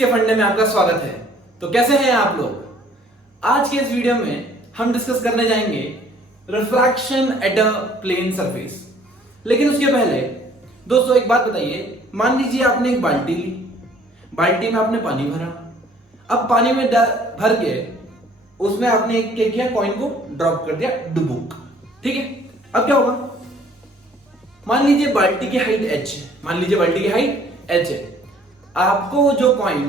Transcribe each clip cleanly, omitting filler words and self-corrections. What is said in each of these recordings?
के फंडे में आपका स्वागत है। तो कैसे हैं आप लोग? आज के इस वीडियो में हम डिस्कस करने जाएंगे refraction at a plane surface. लेकिन उसके पहले दोस्तों एक बात बताइए, मान लीजिए आपने एक बाल्टी ली, बाल्टी में आपने पानी भरा, अब पानी में भर के उसमें आपने एक क्या किया, कॉइन को ड्रॉप कर दिया, डुबुक। ठीक है, अब क्या होगा? मान लीजिए बाल्टी की हाइट h है, मान लीजिए बाल्टी की हाइट h है। आपको जो कॉइन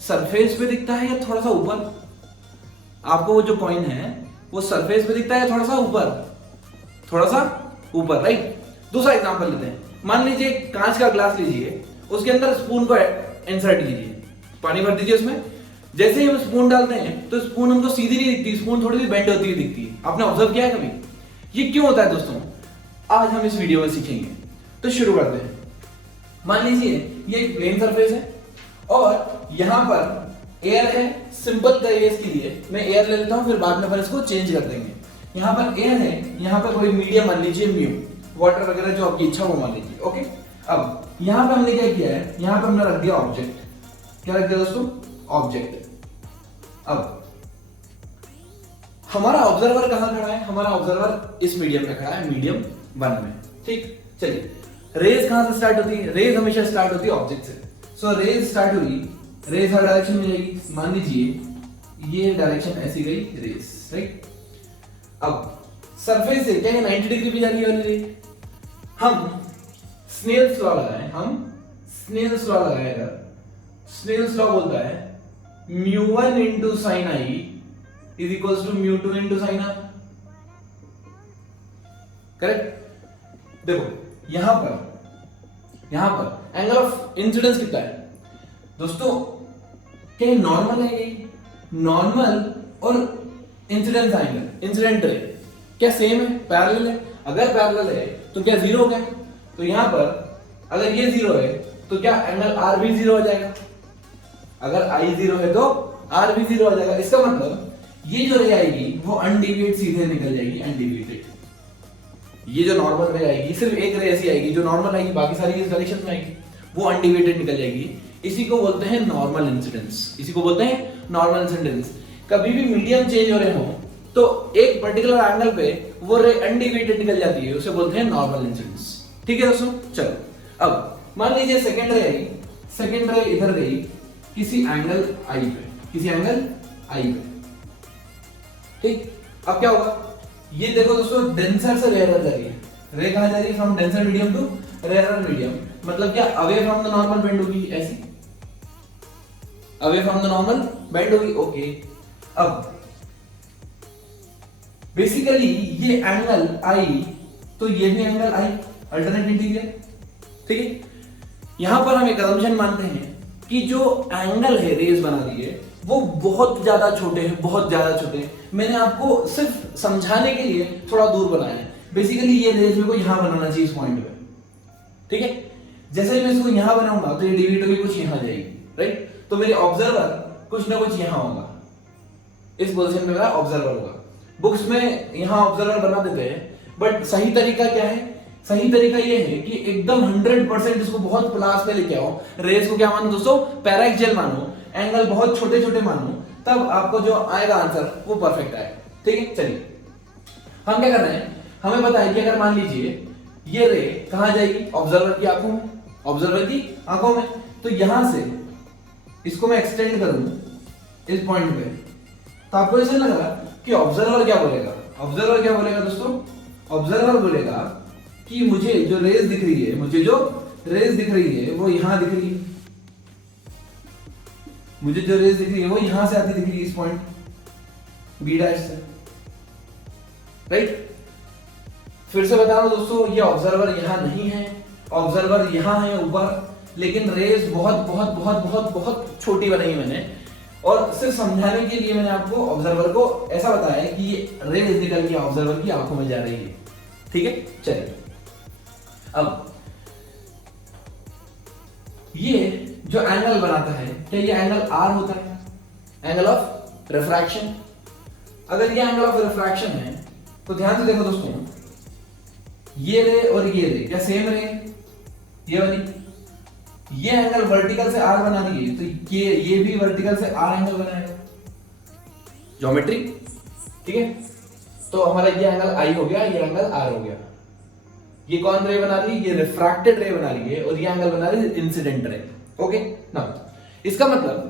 सरफेस पे दिखता है या थोड़ा सा ऊपर? आपको वो जो कॉइन है वो सरफेस पे दिखता है या थोड़ा सा ऊपर? थोड़ा सा ऊपर, राइट। दूसरा एग्जांपल लेते हैं, मान लीजिए कांच का ग्लास लीजिए, उसके अंदर स्पून को इंसर्ट कीजिए, पानी भर दीजिए उसमें। जैसे ही हम स्पून डालते हैं तो स्पून हमको सीधी नहीं दिखती, स्पून थोड़ी सी बेंड होती हुई दिखती है। आपने ऑब्जर्व किया है कभी? ये क्यों होता है दोस्तों? आज हम इस वीडियो में सीखेंगे। तो शुरू करते हैं। मान लीजिए ये एक प्लेन सरफेस है और यहां पर एयर है। सिंपल केस के लिए मैं एयर ले लेता हूं, फिर बाद में फिर इसको चेंज कर देंगे। यहां पर एयर है, यहां पर कोई मीडियम मान लीजिए म्यू, वाटर वगैरह जो आपकी इच्छा हो मान लीजिए। ओके, अब यहां पर हमने क्या किया है, यहां पर हमने रख दिया ऑब्जेक्ट। क्या रख दिया दोस्तों? ऑब्जेक्ट। अब हमारा ऑब्जर्वर कहां खड़ा है? हमारा ऑब्जर्वर इस मीडियम में खड़ा है, मीडियम 1 में। ठीक, चलिए रेज कहां से स्टार्ट होती है? रेज हमेशा स्टार्ट होती है ऑब्जेक्ट से। सो रेज स्टार्ट हुई, रेज हर डायरेक्शन में जाएगी। मान लीजिए ये डायरेक्शन ऐसी गई रेज, राइट। अब सरफेस से क्या 90 डिग्री पे जा रही है? हम स्नेल्स लॉ लगाए, स्नेल्स लॉ लगाएगा। स्नेल्स लॉ बोलता है μ1 into sin i is equals to μ2 into sin r। Correct. देखो यहां पर एंगल ऑफ इंसिडेंस कितना है दोस्तों? क्या नॉर्मल है? ये नॉर्मल और इंसिडेंस एंगल, इंसिडेंट रे क्या सेम है, पैरेलल है? अगर पैरेलल है तो क्या जीरो हो गया? तो यहां पर अगर ये जीरो है तो क्या एंगल आर भी जीरो हो जाएगा? अगर आई जीरो है तो आर भी जीरो हो जाएगा। इसका मतलब ये जो रे आएगी वो अनडिविएट सीधे निकल जाएगी, अनडिविएटेड। ये जो नॉर्मल रे आएगी, सिर्फ एक रे ऐसी आएगी जो नॉर्मल आएगी, बाकी सारी इस डायरेक्शन में आएगी, वो अनडिविएटेड निकल जाएगी। इसी को बोलते हैं नॉर्मल इंसिडेंस, इसी को बोलते हैं नॉर्मल इंसिडेंस। कभी भी मीडियम चेंज हो रहे हो तो एक पर्टिकुलर एंगल पे वो रे अनडिविएटेड निकल जाती है, उसे बोलते हैं नॉर्मल इंसिडेंस। ठीक है दोस्तों, चलो अब मान लीजिए सेकंड रे आई, सेकंड रे इधर गई किसी एंगल आई पे, किसी एंगल आई पे। ठीक, अब क्या होगा? ये देखो दोस्तों, डेंसर से रेयरर जा रही है। रे कहां जा रही है? From denser medium to rarer medium. मतलब क्या away from the normal bend होगी, ऐसी away from the normal bend होगी। ओके, अब बेसिकली ये एंगल आई तो ये भी एंगल आई, अल्टरनेट इंटीरियर। ठीक है, यहां पर हम एक असम्पशन मानते हैं कि जो एंगल है रेज बना रही है वो बहुत ज्यादा छोटे हैं, बहुत ज्यादा छोटे हैं। मैंने आपको सिर्फ समझाने के लिए थोड़ा दूर बनाया है। बेसिकली ये रेज मेरे को यहां बनाना चाहिए, इस पॉइंट पे। ठीक है, जैसे ही मैं इसको यहां बनाऊंगा तो ये डिवीट होगी, कुछ यहां जाएगी, राइट। तो मेरे ऑब्जर्वर कुछ ना कुछ यहां होगा, इस पोजीशन में मेरा ऑब्जर्वर होगा। बुक्स में यहां ऑब्जर्वर बना देते हैं, बट सही तरीका क्या है? सही तरीका ये है कि एकदम 100% इसको बहुत क्लास पे लेके आओ। रेस को क्या मानो दोस्तों? पैराक्सियल मानो, एंगल बहुत छोटे छोटे मानो, तब आपको जो आएगा आंसर वो परफेक्ट आएगा। ठीक है, चलिए हम क्या कर रहे हैं, हमें पता है कि अगर मान लीजिए ये रे कहां जाएगी? ऑब्जर्वर की आंखों में, ऑब्जर्वर की आंखों में। तो यहां से इसको मैं एक्सटेंड करूं इस पॉइंट पे, तो आपको ऐसा लगा कि ऑब्जर्वर क्या बोलेगा? ऑब्जर्वर क्या बोलेगा दोस्तों? ऑब्जर्वर बोलेगा कि मुझे जो रेज दिख रही है, मुझे जो रेज दिख रही है वो यहां दिख रही है, मुझे जो रेज दिख रही है वो यहां से आती दिख रही है, इस पॉइंट बी डैश से, राइट। फिर से बता दो दोस्तों, ये ऑब्जर्वर यहां नहीं है, ऑब्जर्वर यहां है ऊपर, लेकिन रेज बहुत बहुत बहुत बहुत बहुत छोटी बनाई मैंने, और सिर्फ समझाने के लिए मैंने आपको ऑब्जर्वर को ऐसा बताया कि ये रेज निकल के ऑब्जर्वर की आंखों में जा रही है। ठीक है, चलिए अब ये जो एंगल बनाता है, क्या ये एंगल आर होता है? Angle of refraction. अगर ये एंगल ऑफ रिफ्रैक्शन है तो ध्यान से देखो दोस्तों, ये रे और ये रे क्या सेम रे? ये वाली ये एंगल वर्टिकल से आर बना रही है, तो ये भी वर्टिकल से आर एंगल बनाएगा, ज्योमेट्री। ठीक है, तो हमारा ये एंगल आई हो गया, ये एंगल आर हो गया। ये कौन रे बना रही है? ये रिफ्रैक्टेड रे बना रही है, और ये एंगल बना रही है इंसिडेंट रे। ओके ना, इसका मतलब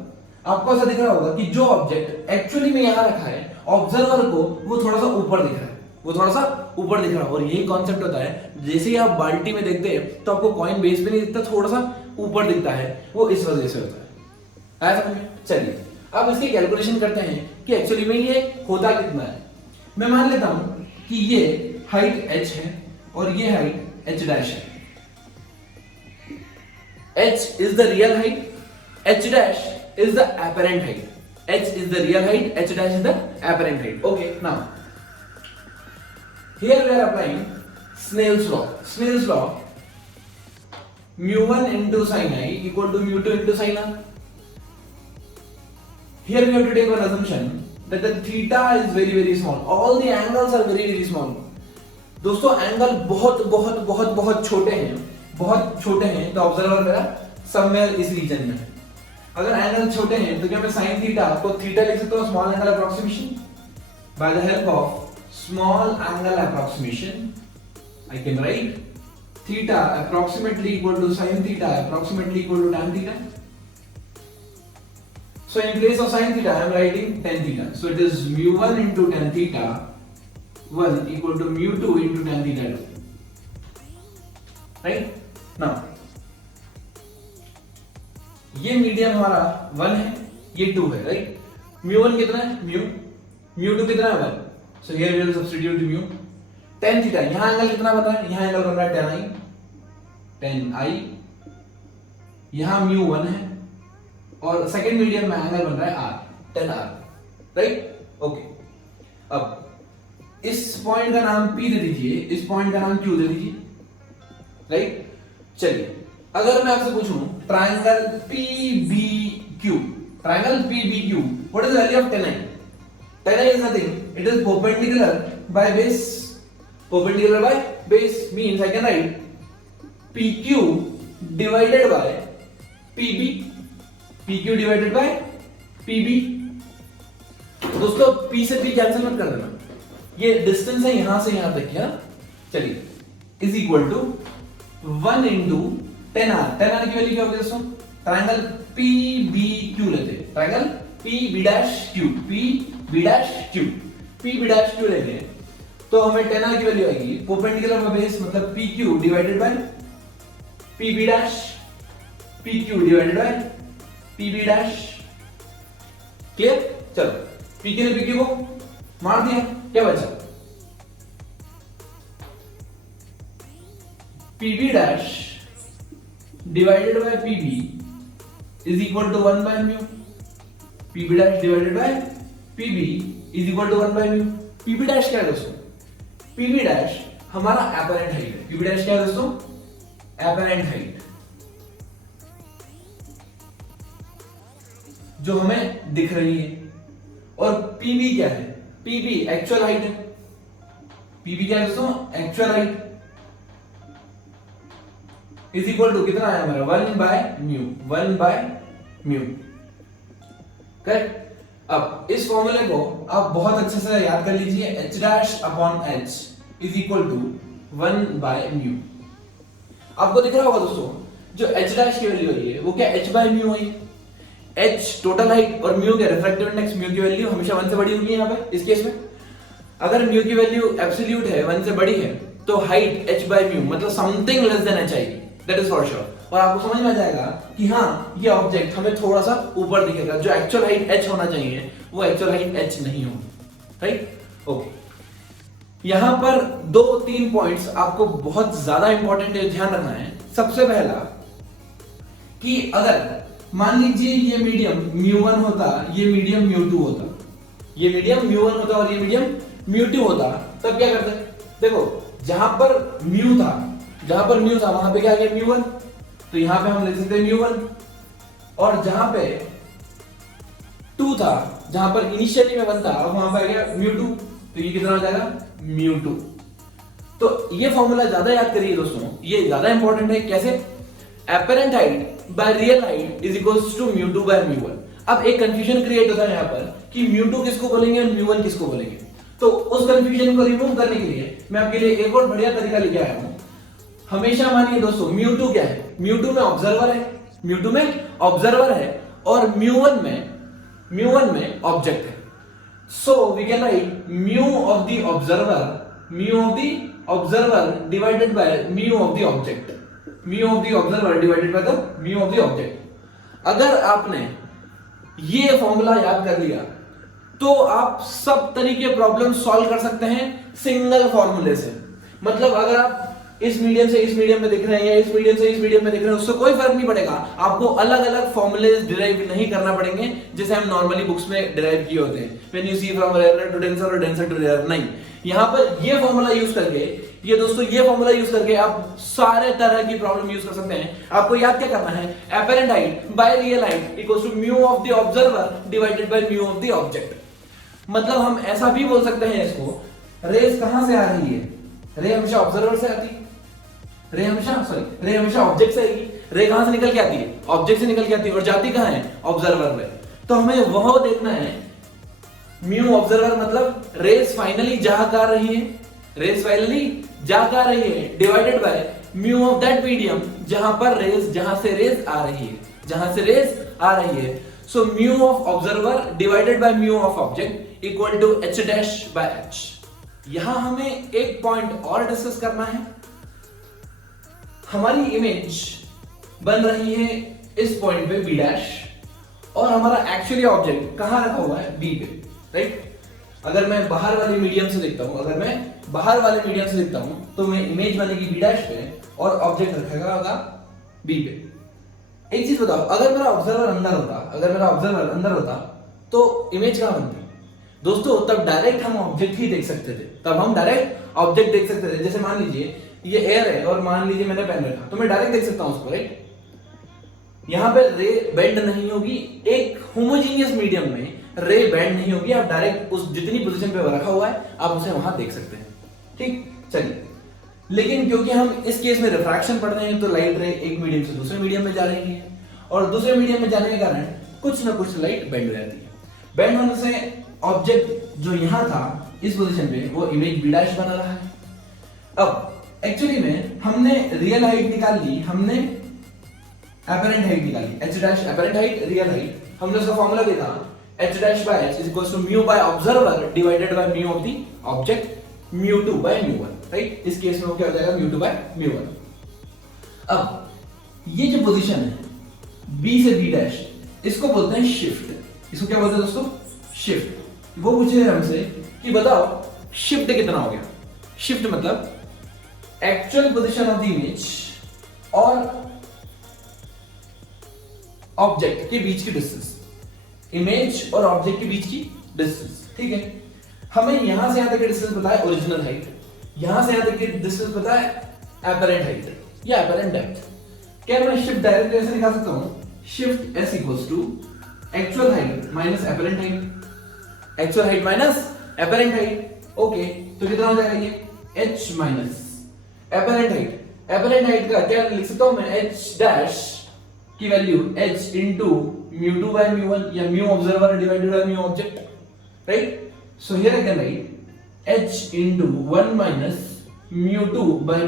आपको ऐसा दिख रहा होगा कि जो ऑब्जेक्ट एक्चुअली में यहां रखा है, ऑब्जर्वर को वो थोड़ा सा ऊपर दिख रहा है, वो थोड़ा सा ऊपर दिख रहा है। और यही कॉन्सेप्ट होता है, जैसे ही आप बाल्टी में देखते हैं तो आपको कॉइन बेस पे नहीं दिखता, थोड़ा सा ऊपर दिखता है, वो इस वजह से होता है। आया समझ में? चलिए अब इसकी कैलकुलेशन करते हैं कि एक्चुअली में ये होता कितना है। मैं मान लेता हूं कि ये हाइट h है और ये हाइट h डैश है। h is the real height, h dash is the apparent height. H is the real height, H dash is the apparent height. Okay, now here we are applying Snell's law. Snell's law, mu1 into sin I equal to mu2 into sin R. Here we have to take one assumption that the theta is very very small. All the angles are very very small. दोस्तों angle बहुत बहुत बहुत बहुत छोटे हैं, बहुत छोटे हैं, तो ऑब्जर्वर मेरा समवेयर इस रीजन में है। अगर एंगल छोटे हैं तो क्या मैं sin थीटा को थीटा लिख सकता हूं, small angle approximation, by the help of small angle approximation I can write theta approximately equal to sin theta approximately equal to tan theta. So in place of sin theta I am writing tan theta, so it is mu1 into tan theta 1 equal to mu2 into tan theta 2, right? Now ये medium हमारा 1 है, ये 2 है, right? mu1 कितना है? mu2 कितना है? 1. So here we will substitute mu tan theta. यहां एंगल कितना बन रहा है? यहां एंगल बन रहा है tan i, यहां mu1 है, और सेकंड मीडियम में एंगल बन रहा है r, tan r, right? Okay, अब इस पॉइंट का नाम p दे दीजिए, इस पॉइंट का नाम q दे दीजिए, राइट? चलिए अगर मैं आपसे पूछूं triangle PBQ, triangle PBQ, what is the value of tan i? tan i is nothing, it is perpendicular by base, perpendicular by base means I can write PQ divided by PB, PQ divided by PB। दोस्तों P से P cancel मत कर देना, ये distance है यहां से यहां तक, क्या? चलिए is equal to 1 into tan r। tan r की वैल्यू क्या होगी दोस्तों? ट्रायंगल PBQ लेते हैं, ट्रायंगल PB'Q, PB'Q, PB'Q लेते हैं, तो हमें tan r की वैल्यू आएगी परपेंडिकुलर बाय बेस, मतलब PQ divided by PB', PQ divided by PB'। Clear? चलो PQ ने PQ को मार दिया, क्या बचा? PB' divided by PB is equal to 1 by mu. PB' divided by PB is equal to 1 by mu. PB' क्या है दोस्तों? PB' हमारा apparent height है। PB' क्या है दोस्तों? apparent height, जो हमें दिख रही है। और PB क्या है? PB actual height है। PB क्या है दोस्तों? actual height is equal to कितना है हमारा? 1 by mu, 1 by mu, correct? अब इस फॉर्मूले को आप बहुत अच्छे से याद कर लीजिए, h dash upon h is equal to 1 by mu. आपको दिख रहा होगा दोस्तों, जो h डैश की वैल्यू है वो क्या h बाय म्यू है। h टोटल हाइट और म्यू के रिफ्रैक्टिव इंडेक्स, म्यू की वैल्यू हमेशा 1 से बड़ी होगी यहाँ पे इस केस में। अगर म्यू की वैल्यू एब्सोल्यूट है, 1 से बड़ी है, तो हाइट h बाय म्यू मतलब समथिंग लेस देन h आएगी, दैट इज फॉर श्योर। और आपको समझ में आ जाएगा कि हाँ ये ऑब्जेक्ट हमें थोड़ा सा ऊपर दिखेगा, जो एक्चुअल हाइट h होना चाहिए वो एक्चुअल हाइट h नहीं होगी, राइट? ओके, यहां पर 2-3 पॉइंट्स आपको बहुत ज्यादा इंपॉर्टेंट ध्यान रखना है। सबसे पहला कि अगर मान लीजिए ये मीडियम mu1 होता, ये मीडियम mu2 होता, ये मीडियम mu1 होता और ये मीडियम mu2 होता, तब क्या करते? देखो जहां पर mu था, जहां पर म्यू था वहां पे क्या आ गया? mu1, तो यहां पे हम लिख सकते हैं mu1। और जहां पे 2 था, जहां पर इनिशियली में 1 था, वहां पे आ गया mu2, तो ये कितना हो जाएगा? mu2। तो ये फॉर्मूला ज्यादा याद करिए दोस्तों, ये ज्यादा इंपॉर्टेंट है। कैसे? Apparent height by real height is equals to mu two by mu one. अब एक कंफ्यूजन क्रिएट होता है यहाँ पर कि म्यू2 किसको बोलेंगे और म्यू1 किसको बोलेंगे। तो उस कंफ्यूजन को रिमूव करने के लिए मैं आपके लिए एक और बढ़िया तरीका लेके आया हूं। हमेशा मानिए दोस्तों म्यू2 क्या है, म्यू2 में ऑब्जर्वर है, म्यू2 में ऑब्जर्वर है और म्यू1 में ऑब्जेक्ट है। So we can write mu of the observer divided by mu of the object, mu of the observer divided by the mu of the object. अगर आपने ये फॉर्मूला याद कर लिया तो आप सब तरीके प्रॉब्लम सॉल्व कर सकते हैं सिंगल फॉर्मूले से। मतलब अगर आप इस मीडियम से इस मीडियम में दिख रहे हैं या इस मीडियम से इस मीडियम में दिख रहे हैं, उससे कोई फर्क नहीं पड़ेगा। आपको अलग अलग फॉर्मूले डिराइव नहीं करना पड़ेंगे जैसे हम नॉर्मली बुक्स में डिराइव किए होते हैं, when you see from rare to denser और डेंसर टू रेयर। नहीं, यहाँ पर ये फॉर्मूला यूज करके, ये दोस्तों ये फॉर्मूला यूज करके आप सारे तरह की प्रॉब्लम यूज कर सकते हैं। आपको याद क्या करना है, apparent height by real height equals to mu of the observer divided by mu of the object. मतलब हम ऐसा भी बोल सकते हैं इसको, रेस कहां से आ रही है, रे हमेशा ऑब्जर्वर से आती है, रे हमेशा ऑब्जेक्ट से आएगी। रे कहां से निकल के आती है, ऑब्जेक्ट से निकल के आती है और जाती कहां है, ऑब्जर्वर में। तो हमें वह देखना है म्यू ऑब्जर्वर मतलब रेस फाइनली जा कर रही है, रेस फाइनली जा कर रही है divided by mu of that medium जहां पर रेस, जहां से रेस आ रही है, जहां से रेस आ रही है। So mu of observer divided by mu of object equal to h dash by h। यहां हमें एक पॉइंट और डिस्कस करना है। हमारी इमेज बन रही है इस पॉइंट पे b डैश और हमारा एक्चुअली ऑब्जेक्ट कहां रखा हुआ है, b पे, राइट। अगर मैं बाहर वाले मीडियम से देखता हूं, तो मैं इमेज बनेगी b डैश पे और ऑब्जेक्ट रखेगा होगा b पे। एक चीज बताओ, अगर मेरा ऑब्जर्वर अंदर होता तो इमेज कहां बनती दोस्तों? तब डायरेक्ट हम ऑब्जेक्ट ही देख सकते थे। जैसे मान लीजिए ये एयर है और मान लीजिए मैंने पेन रखा तो मैं डायरेक्ट देख सकता हूं उसको, राइट। यहां पे रे बेंड नहीं होगी, एक होमोजेनियस मीडियम में रे बेंड नहीं होगी। आप डायरेक्ट उस जितनी पोजीशन पे रखा हुआ है आप उसे वहां देख सकते हैं, ठीक। चलिए, लेकिन क्योंकि हम इस केस में रिफ्रैक्शन पढ़ रहे हैं तो लाइट रे एक मीडियम से दूसरे मीडियम में जा रही है और दूसरे मीडियम में जाने के कारण कुछ ना कुछ लाइट बेंड हो जाती है। बेंड होने से ऑब्जेक्ट जो यहां था इस पोजीशन पे वो इमेज b डैश बना रहा है। अब एक्चुअली में हमने रियल हाइट निकाल ली, हमने एपरेंट हाइट निकाली, h dash apparent height real height. हमने उसका फॉर्मूला देखा h dash by h is equals to mu by observer divided by mu of the object mu two by mu one, right. इस case में वो क्या हो जाएगा, म्यू2 बाय म्यू1। अब ये जो पोजीशन है b से b डैश, इसको बोलते हैं शिफ्ट। इसको क्या बोलते हैं दोस्तों, शिफ्ट। वो पूछे हमसे कि बताओ शिफ्ट कितना हो गया। शिफ्ट मतलब actual position of the image और ऑब्जेक्ट के बीच की डिस्टेंस, इमेज और ऑब्जेक्ट के बीच की डिस्टेंस, ठीक है। हमें यहां से यहां तक की डिस्टेंस पता है ओरिजिनल हाइट, यहां से यहां तक की डिस्टेंस पता है एपरेंट हाइट या एपरेंट डेप्थ। क्या मैं शिफ्ट डायरेक्ट ऐसे निकाल सकता हूं, shift s equals to actual height minus apparent height, actual height minus apparent height. Okay, तो कितना हो जाएगा ये h minus apparent height. Apparent height का क्या लिख सकता हूं मैं, h डैश की वैल्यू h इनटू म्यू2 बाय म्यू1 या mu observer divided by mu object, right. So here I can right h into 1 minus mu two by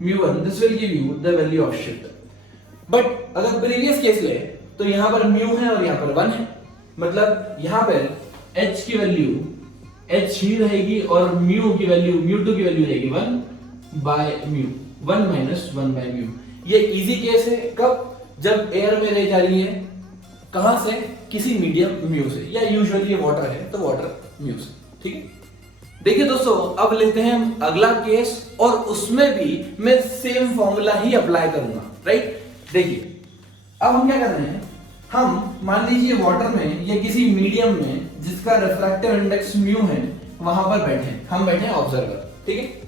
mu one, this will give you the value of shift. But अगर previous case ले तो यहां पर mu है और यहां पर 1 है, मतलब यहां पर h की वैल्यू h ही रहेगी और म्यू की वैल्यू म्यू2 की वैल्यू रहेगी 1 by mu, 1 minus 1 by mu. ये इजी केस है कब, जब एयर में रह जा रही है, कहां से, किसी मीडियम म्यू से, या यूजुअली ये वाटर है तो वाटर म्यू से, ठीक है। देखिए दोस्तों, अब लेते हैं हम अगला केस और उसमें भी मैं सेम फॉर्मूला ही अप्लाई करूंगा, राइट। देखिए अब हम क्या कर रहे हैं, हम मान लीजिए वाटर में या किसी मीडियम में जिसका रिफ्रैक्टिव इंडेक्स म्यू है वहां पर बैठे हैं, हम बैठे हैं ऑब्जर्वर, ठीक है।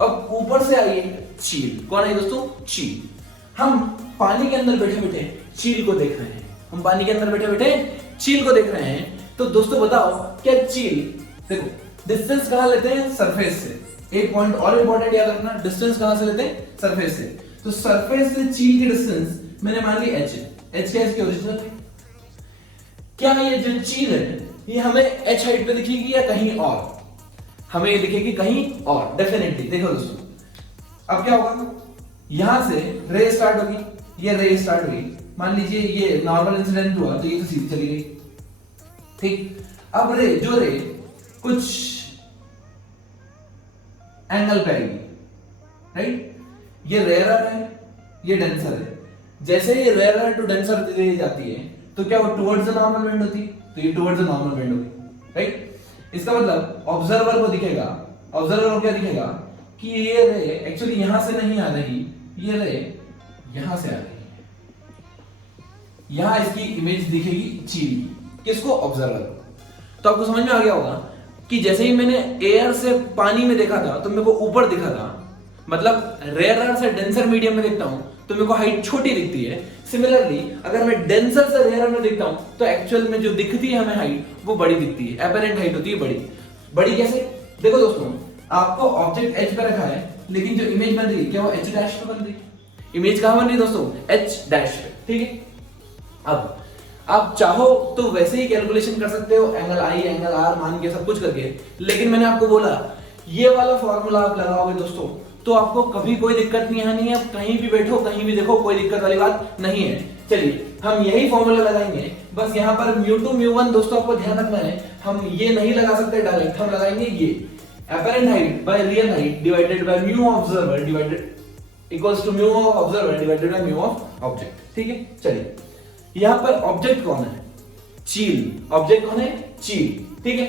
अब ऊपर से आई चील, कौन है दोस्तों, चील। हम पानी के अंदर बैठे बैठे चील को देख रहे हैं, हम पानी के अंदर बैठे बैठे चील को देख रहे हैं। तो दोस्तों बताओ क्या चील, देखो डिस्टेंस कहां लेते हैं, सरफेस से। एक पॉइंट और इंपॉर्टेंट याद रखना, डिस्टेंस कहां से लेते हैं, सरफेस से। तो सरफेस से चील की डिस्टेंस मैंने मान ली h है। h क्या इसकी ओरिजिनल है? क्या ये जो चील है ये हमें h हाइट पे दिखेगी या कहीं और? हमें ये दिखेगी कहीं और डेफिनेटली। देखो दोस्तों, अब क्या होगा, यहां से रे स्टार्ट होगी, ये रे स्टार्ट हुई, मान लीजिए ये नॉर्मल इंसिडेंट हुआ तो ये तो सीधी चली गई, ठीक। अब रे कुछ एंगल पे आएगी, राइट। ये रेयरर है, ये डेंसर है। जैसे ये रेयरर टू डेंसर जाती है तो क्या वो टुवर्ड्स द नॉर्मल बेंड होती है, तो ये टुवर्ड्स द नॉर्मल बेंड होगी, राइट। इसका मतलब ऑब्जर्वर को दिखेगा, ऑब्जर्वर को क्या दिखेगा कि ये रे एक्चुअली यहां से नहीं आ रही, ये रे यहां से आ रही है। यहां इसकी इमेज दिखेगी चील, किसको? ऑब्जर्वर को। तो आपको समझ में आ गया होगा कि जैसे ही मैंने एयर से पानी में देखा था तो मेरे को ऊपर दिखा था, मतलब रेयरर से डेंसर मीडियम में देखता हूं तो मेरे को हाइट छोटी दिखती है। सिमिलरली अगर मैं डेंसर से रेयरर में देखता हूं तो एक्चुअल में जो दिखती है हमें हाइट वो बड़ी दिखती है, एपरेंट हाइट होती है बड़ी। बड़ी कैसे? देखो दोस्तों, आपको ऑब्जेक्ट एच पे रखा है लेकिन जो इमेज बन रही है क्या वो एच डैश पे बन रही है? इमेज कहां बन रही है दोस्तों? एच डैश पे, ठीक है। अब आप चाहो तो वैसे ही कैलकुलेशन कर सकते हो, एंगल आई एंगल आर मान के सब कुछ करके, लेकिन मैंने आपको बोला ये वाला फॉर्मूला आप लगाओगे दोस्तों तो आपको कभी कोई दिक्कत नहीं आनी है। आप कहीं भी बैठो कहीं भी देखो कोई दिक्कत वाली बात नहीं है। चलिए हम यही फॉर्मूला लगाएंगे, बस यहाँ पर μ2 μ1 दोस्तों आपको ध्यान रखना है, हम ये नहीं लगा सकते डायरेक्ट, हम लगाएंगे ये apparent height by real height divided by mu observer divided equals to mu of observer divided by mu of object, ठीक है। चलिए यहां पर ऑब्जेक्ट कौन है? चील। ऑब्जेक्ट कौन है? चील, ठीक है।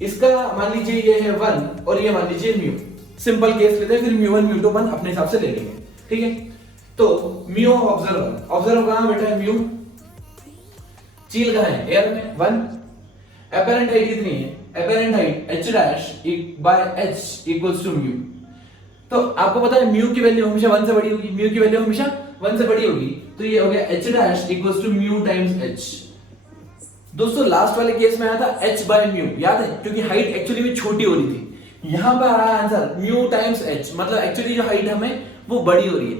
इसका मान लीजिए ये है 1 और ये मान लीजिए म्यू। सिंपल केस लेते हैं, फिर μ1 μ2 1 अपने हिसाब से ले लेंगे, ठीक है। तो म्यू ऑफ ऑब्जर्वर, ऑब्जर्वर कहां बैठा है? म्यू। चील कहां है? एयर में 1। एपरेंट हाइट कितनी है? Apparent height h dash by h equals to mu. तो आपको पता है म्यू की वैल्यू हमेशा 1 से बड़ी होगी, म्यू की वैल्यू हमेशा 1 से बड़ी होगी, तो ये हो गया h dash equals to mu times h। दोस्तों लास्ट वाले केस में आया था h बाय म्यू, याद है? क्योंकि हाइट एक्चुअली में छोटी हो रही थी। यहां पर आया आंसर म्यू टाइम्स h, मतलब एक्चुअली जो हाइट हमें वो बड़ी हो रही है।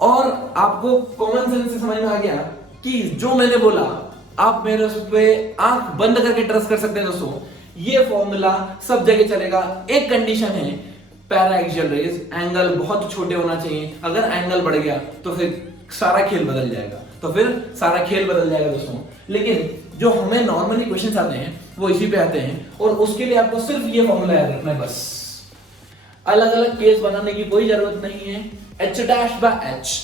और आपको कॉमन सेंस से समझ में आ गया कि जो मैंने बोला आप मेरे उस पे आंख बंद करके ट्रस्ट कर सकते हैं दोस्तों, ये फॉर्मूला सब जगह चलेगा। एक कंडीशन है, पैरा एक्सियल रेज, एंगल बहुत छोटे होना चाहिए। अगर एंगल बढ़ गया तो फिर सारा खेल बदल जाएगा, दोस्तों। लेकिन जो हमें नॉर्मली क्वेश्चंस आते हैं वो इसी पे आते हैं और उसके लिए आपको सिर्फ ये फॉर्मूला याद रखना है बस। अलग अलग केस बनाने की कोई जरूरत नहीं है। h dash by h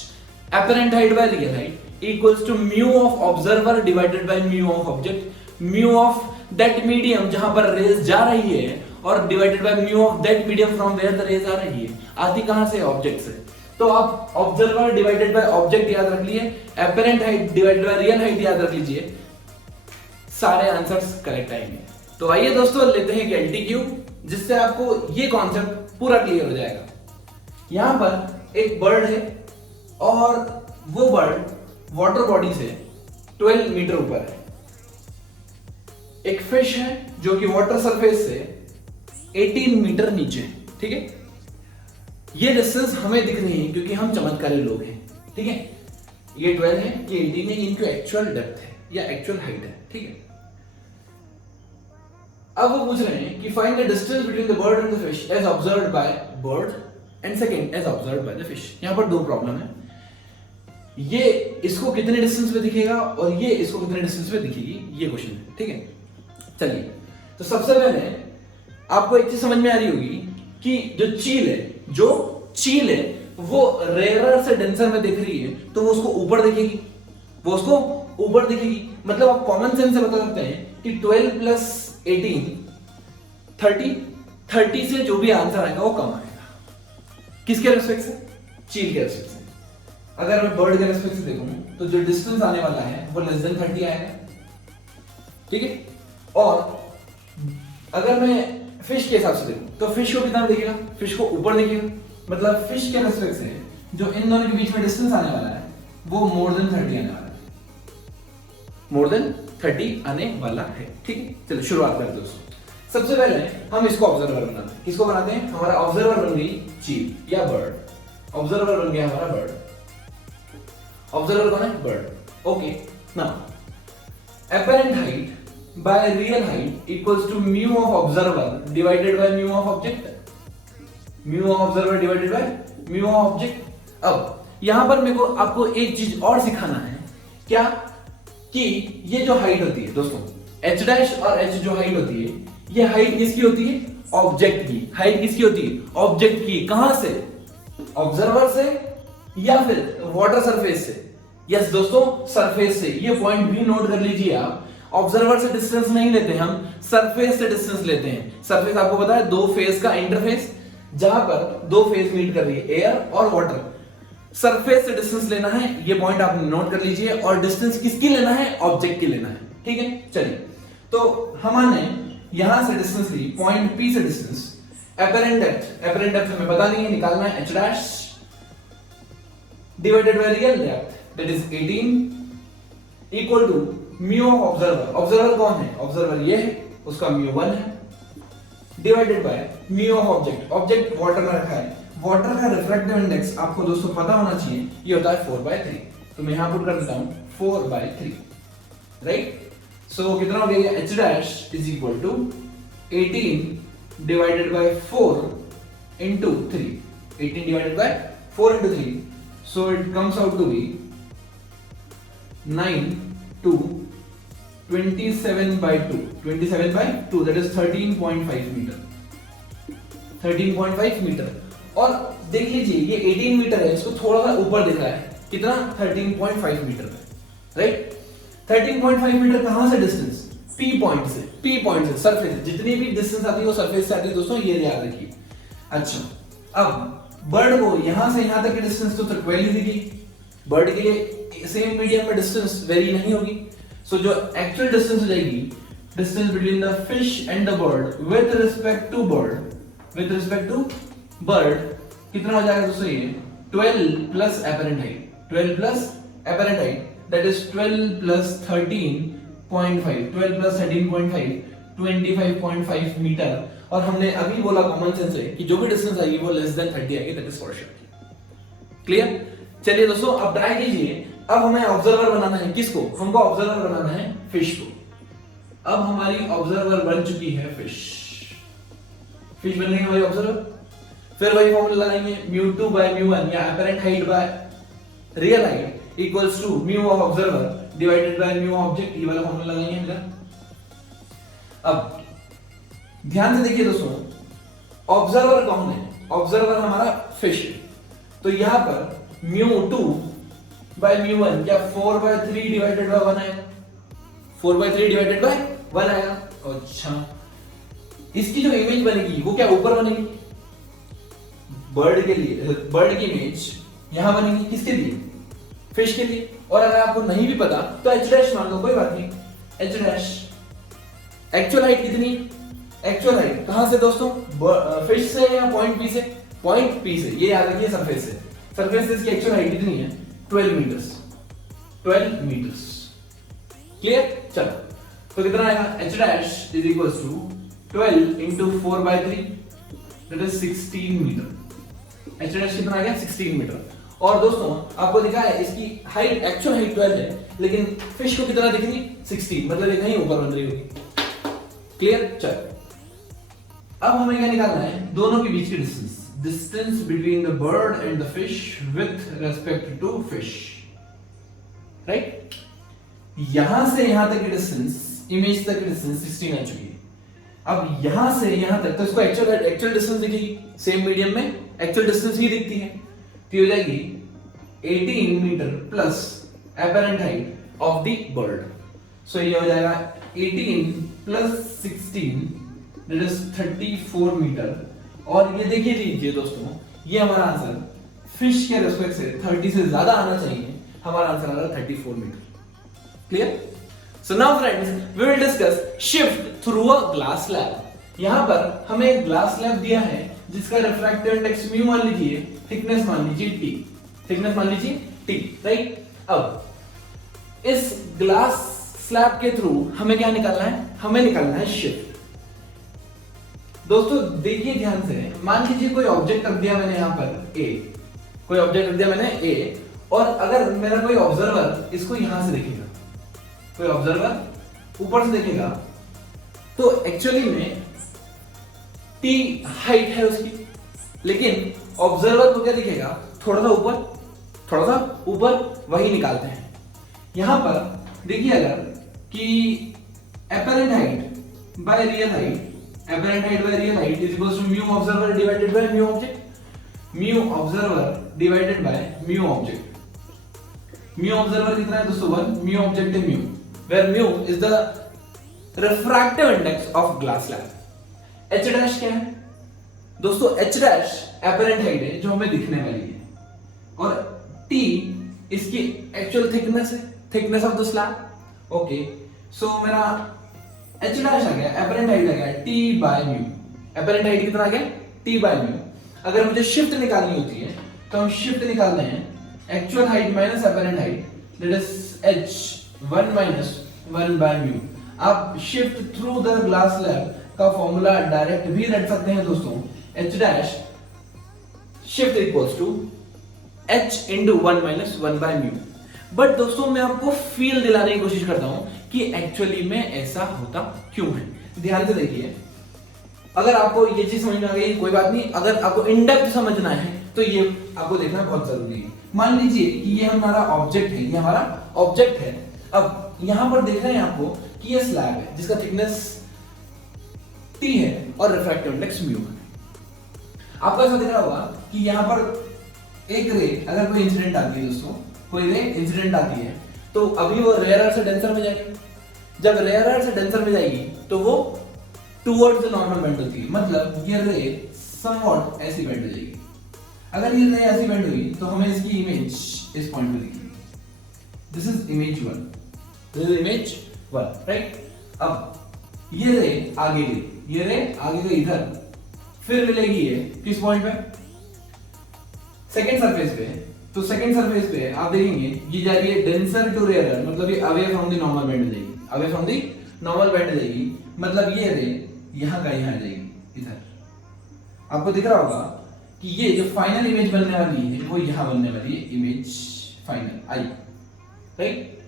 apparent height by real height equals to mu of observer divided by mu of object, mu of that medium जहां पर रेज जा रही है और divided by mu of that medium from where the rays आ रही है। आती कहां से? ऑब्जेक्ट से। तो आप ऑब्जर्वर डिवाइडेड बाय ऑब्जेक्ट याद रख लिए, apparent height divided by real height याद रख लीजिए, सारे आंसर्स करेक्ट आएंगे। तो आइए दोस्तों लेते हैं एक LTQ, जिससे आपको ये कॉन्सेप्ट पूरा क्लियर हो जाएगा। यहां पर एक बर्ड है और वो बर्ड वाटर बॉडी से 12 मीटर ऊपर है। एक फिश है जो कि वाटर सरफेस से 18 मीटर नीचे है, ठीक है। ये डिस्टेंस हमें दिख रही है क्योंकि हम चमत्कारी लोग हैं, ठीक है। ये 12 है, ये 18 है, इनकी एक्चुअल डेप्थ है या एक्चुअल हाइट है, ठीक है। अब वो पूछ रहे हैं कि find the distance between the bird and the fish as observed by bird and second as observed by the fish. यहां पर दो प्रॉब्लम है, ये इसको कितने डिस्टेंस पे दिखेगा और ये इसको कितने डिस्टेंस पे दिखेगी, ये क्वेश्चन है, ठीक है। चलिए तो सबसे पहले आपको एक चीज समझ में आ रही होगी कि जो चील है वो रेयरर से डेंसर में दिख रही है तो वो उसको ऊपर दिखेगी, मतलब आप कॉमन सेंस से बता सकते हैं कि 12 प्लस 18 30 से जो भी आंसर आएगा वो कम आएगा। किसके रेस्पेक्ट से? चील के रेस्पेक्ट से। अगर मैं बर्ड के रेस्पेक्ट से देखूं तो जो डिस्टेंस आने वाला है वो लेस देन 30 आएगा, ठीक है। और अगर मैं फिश के हिसाब से देखूं तो फिश को कितना दिखेगा? फिश को ऊपर दिखेगा, मतलब फिश के रेस्पेक्ट से जो इन दोनों के बीच में डिस्टेंस आने वाला है वो मोर देन 30 आने वाला है, मोर देन 30 आने वाला है, ठीक है। चलो शुरुआत करते हैं दोस्तों। सबसे पहले हम इसको ऑब्जर्वर बनाते हैं। किसको बनाते हैं? हमारा ऑब्जर्वर बन गई चील या बर्ड। ऑब्जर्वर बन गया हमारा बर्ड। ऑब्जर्वर कौन है? Bird. Okay, now apparent height by real height equals to mu of observer divided by mu of object. Mu of observer divided by mu of object. अब यहां पर मेरे को आपको एक चीज और सिखाना है, क्या कि ये जो हाइट होती है दोस्तों, h डैश और h जो हाइट होती है, ये हाइट किसकी होती है? ऑब्जेक्ट की। हाइट किसकी होती है? ऑब्जेक्ट की। कहां से? ऑब्जर्वर से या फिर वाटर सरफेस से? यस दोस्तों, सरफेस से। ये पॉइंट भी नोट कर लीजिए आप। ऑब्जर्वर से डिस्टेंस नहीं लेते हम, सरफेस से डिस्टेंस लेते हैं। सरफेस आपको पता है दो फेस का इंटरफेस, जहां पर दो फेस मीट कर रही है, एयर और वाटर। सरफेस से डिस्टेंस लेना है, ये पॉइंट आप नोट कर लीजिए। और डिस्टेंस किसकी लेना है? ऑब्जेक्ट की लेना है। ठीक है, चलिए तो हमने यहां से डिस्टेंस ली, पॉइंट P से डिस्टेंस। एपरेंट डेप्थ हमें पता नहीं है, निकालना है h dash divided by real depth, that is 18 equal to mu of observer. Observer कौन है? ऑब्जर्वर ये है, उसका म्यू 1 है, divided by mu of object. Object water में रखा है, वाटर का रिफ्रैक्टिव इंडेक्स आपको दोस्तों पता होना चाहिए, ये होता है 4/3। तो मैं यहां पुट कर देता हूं 4/3, राइट। सो कितना हो गया? h dash is equal to 18 divided by 4 into 3। 18 divided by 4 into 3, so it comes out to be 9 to 27/2। 27/2 that is 13.5 metre. 13.5 metre. और देख लीजिए ये 18 मीटर है, इसको थोड़ा सा ऊपर दिख रहा है, कितना? 13.5 मीटर पे, राइट। 13.5 मीटर कहां से डिस्टेंस? P पॉइंट से। P पॉइंट से सरफेस से जितनी भी डिस्टेंस आती है वो सरफेस से आती है दोस्तों, ये याद रखिए। अच्छा, अब बर्ड को यहां से यहां तक की डिस्टेंस तो 12 ही थी। बर्ड के लिए सेम मीडियम में डिस्टेंस वेरी नहीं होगी। सो जो एक्चुअल डिस्टेंस हो जाएगी, distance between the fish and the bird with respect to bird, कितना हो जाएगा दोस्तों? ये 12 plus apparent height. 12 plus apparent height that is 12 plus 13.5। 12 plus 13.5 25.5 metre. और हमने अभी बोला कॉमन सेंस है कि जो भी डिस्टेंस आएगी वो लेस देन 30 आएगी, that is for sure. Clear? चलिए दोस्तों अब ट्राई कीजिए। अब हमें ऑब्जर्वर बनाना है, किसको? हमको ऑब्जर्वर बनाना है फिश को। अब हमारी ऑब्जर्वर बन चुकी है फिश। फिश बन गई हमारी ऑब्जर्वर। फिर वही फॉर्मूला लगाएंगे, μ2 by μ1 या apparent height by real height equals to mu of observer divided by mu of object. ये वाला फॉर्मूला लगाएंगे मेरा। अब ध्यान से देखिए दोस्तों, ऑब्जर्वर कौन है? ऑब्जर्वर हमारा फिश है। तो यहां पर μ2 by μ1 क्या 4/3 डिवाइडेड बाय 1 आएगा? 4/3 डिवाइडेड बाय 1 आएगा। अच्छा, इसकी जो इमेज बनेगी वो क्या ऊपर बनेगी? बर्ड के लिए, बर्ड की इमेज यहां बनेगी, किसके लिए? फिश के लिए। और अगर आपको नहीं भी पता तो h डैश मान लो, कोई बात नहीं, h डैश। एक्चुअल हाइट कितनी? एक्चुअल हाइट कहां से दोस्तों? फिश से या पॉइंट P से? पॉइंट P से, ये याद रखिए, सरफेस से। सरफेस से इसकी एक्चुअल हाइट कितनी है? 12 मीटर्स। 12 मीटर्स। क्लियर? चलो तो कितना आएगा? h dash is equals to 12 into 4/3 that is 16 metre. h dash कितना आ गया? 16 मीटर। और दोस्तों आपको दिखा है इसकी हाइट, एक्चुअल हाइट 12 है, लेकिन फिश को कितना दिख रही? 16, मतलब ये कहीं ऊपर बन रही होगी। क्लियर? चलो अब हमें क्या निकालना है? दोनों के बीच की distance. Distance between the bird and the fish with respect to fish, right. यहां से यहां तक की डिस्टेंस, इमेज तक की डिस्टेंस 16 आ चुकी है। अब यहां से यहां तक तो इसको एक्चुअल डिस्टेंस दिखेगी, सेम मीडियम में एक्चुअल डिस्टेंस ही दिखती है। तो हो जाएगी 18 metre plus apparent height of the bird. So ये हो जाएगा 18 प्लस 16 दैट इज 34 मीटर। और ये देखिए लीजिए दोस्तों, ये हमारा आंसर फिश के रेस्पेक्ट से 30 से ज्यादा आना चाहिए। हमारा आंसर आ रहा है 34 metre. Clear? So now friends we will discuss shift through a glass slab. यहां पर हमें एक ग्लास स्लैब दिया है जिसका रिफ्रैक्टिव इंडेक्स म्यू मान लीजिए, थिकनेस मान लीजिए t, थिकनेस मान लीजिए t, राइट। अब इस ग्लास स्लैब के थ्रू हमें क्या निकालना है? हमें निकालना है शिफ्ट। दोस्तों देखिए ध्यान से, मान लीजिए कोई ऑब्जेक्ट रख दिया मैंने यहां पर A, कोई ऑब्जेक्ट रख दिया मैंने ए, और अगर मेरा कोई ऑब्जर्वर इसको यहां से देखेगा, कोई ऑब्जर्वर ऊपर से देखेगा, तो एक्चुअली में टी हाइट है उसकी, लेकिन ऑब्जर्वर को क्या दिखेगा, थोड़ा सा ऊपर, वही निकालते हैं। यहां पर देखिए अगर कि apparent height by real height is equals to mu observer divided by mu object, mu observer divided by mu object. mu observer कितना है दोस्तों 1, mu object है mu, where mu is the refractive index of glass slab. h dash क्या है दोस्तों, h dash apparent height है जो हमें दिखने वाली है, और t इसकी एक्चुअल थिकनेस है, thickness of the slab. Okay, so मेरा h डैश आ गया, apparent height आ गया t by mu, apparent height कितना आ गया t by mu। अगर मुझे शिफ्ट निकालनी होती है तो हम शिफ्ट निकालते हैं actual height minus apparent height, that is h 1 minus 1 by mu। आप shift through the glass slab का फॉर्मूला डायरेक्ट भी रख सकते हैं दोस्तों, h dash shift equals to h into 1 minus 1 by mu। But दोस्तों मैं आपको फील दिलाने की कोशिश करता हूं कि एक्चुअली में ऐसा होता क्यों है। ध्यान से देखिए, अगर आपको ये चीज समझ में आ गई कोई बात नहीं, अगर आपको इन डेप्थ समझना है तो ये आपको देखना बहुत जरूरी है। मान लीजिए कि ये हमारा ऑब्जेक्ट है, ये हमारा ऑब्जेक्ट है। अब यहां पर देख रहे हैं आपको कि ये स्लैब है जिसका थिकनेस t है और रिफ्रैक्टिव इंडेक्स म्यू है। आपको ऐसा दिख रहा होगा कि यहां पर एक रे, अगर कोई इंसिडेंट आती है दोस्तों, कोई रे इंसिडेंट आती है, तो अभी वो रेयरर से डेंसर में जाएगी। जब रेयरर से डेंसर में जाएगी तो वो टुवर्ड्स द नॉर्मल बेंड होती है, मतलब ये रे समवॉट ऐसी बेंड हो जाएगी। अगर ये रे ऐसी बेंड हुई तो हमें इसकी इमेज इस पॉइंट पे दिखेगी। This is image 1, this is image 1, right. अब ये रे आगे गई, ये रे आगे गई इधर, फिर मिलेगी ये किस पॉइंट पे, सेकेंड सरफेस पे। तो सेकेंड सरफेस पे आप देखेंगे ये जा रही है डेंसर टू रेयरर, मतलब ये away from the normal bend जाएगी, away from the normal bend जाएगी, मतलब ये रे यहां का यहां जाएगी इधर। आपको दिख रहा होगा कि ये जो फाइनल इमेज बनने वाली है वो यहां बनने वाली है, इमेज फाइनल आई, राइट।